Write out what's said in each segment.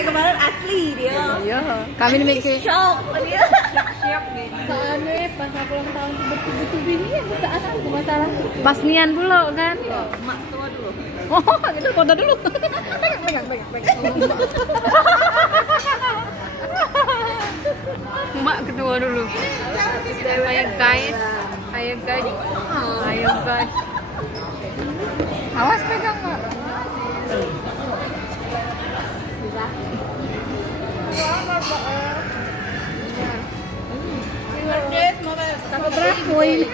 kayak kemarin asli dia. Iya, kami mikir Shock dia. Siap nih. Soalnya pas aku ulang tahun betul-betul ini yang saat aku masalah. pas nian dulu kan. Mak tua dulu. Oh, gitu foto dulu. Pegang. Mbak kedua dulu. Ayo guys. Awas pegang Mbak. Tapi berapa ini?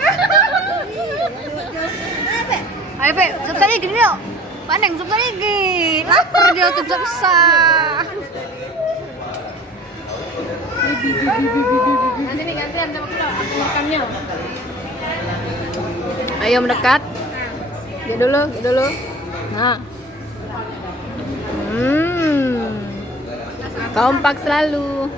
Ayo Pe, subscribe gini yuk. Pandeng subscribe gini. Lapar dia tuh susah. Nanti nih gantian sama aku makannya. Ayo mendekat. Gitu dulu. Nah. Kompak selalu.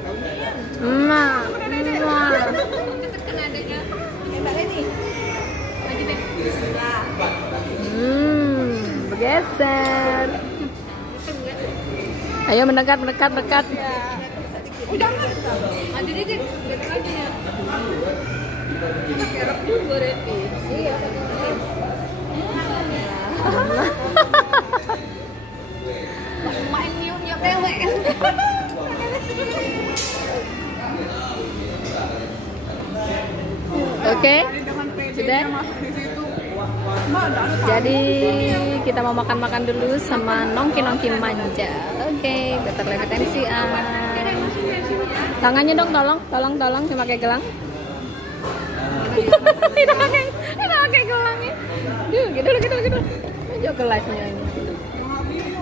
Bergeser. Ayo mendekat. Main nyiumnya pewek. Oke, sudah. Jadi kita mau makan dulu sama nongki manja. Oke, better live MCA. Tangannya dong, tolong pakai gelang. Tidak pakai gelangnya. Gitu. Ayo gelasnya ini.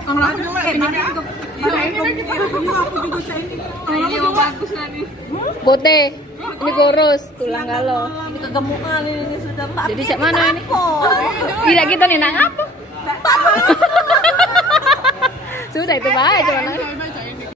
Kalau aku juga ini aku bagus nih. Bote, ini kurus, tulang galau. Ini kegemukan ini sudah Mbak. Jadi cak mana ini? Tidak gitu nih, nang apa? Sudah itu baik, cuman.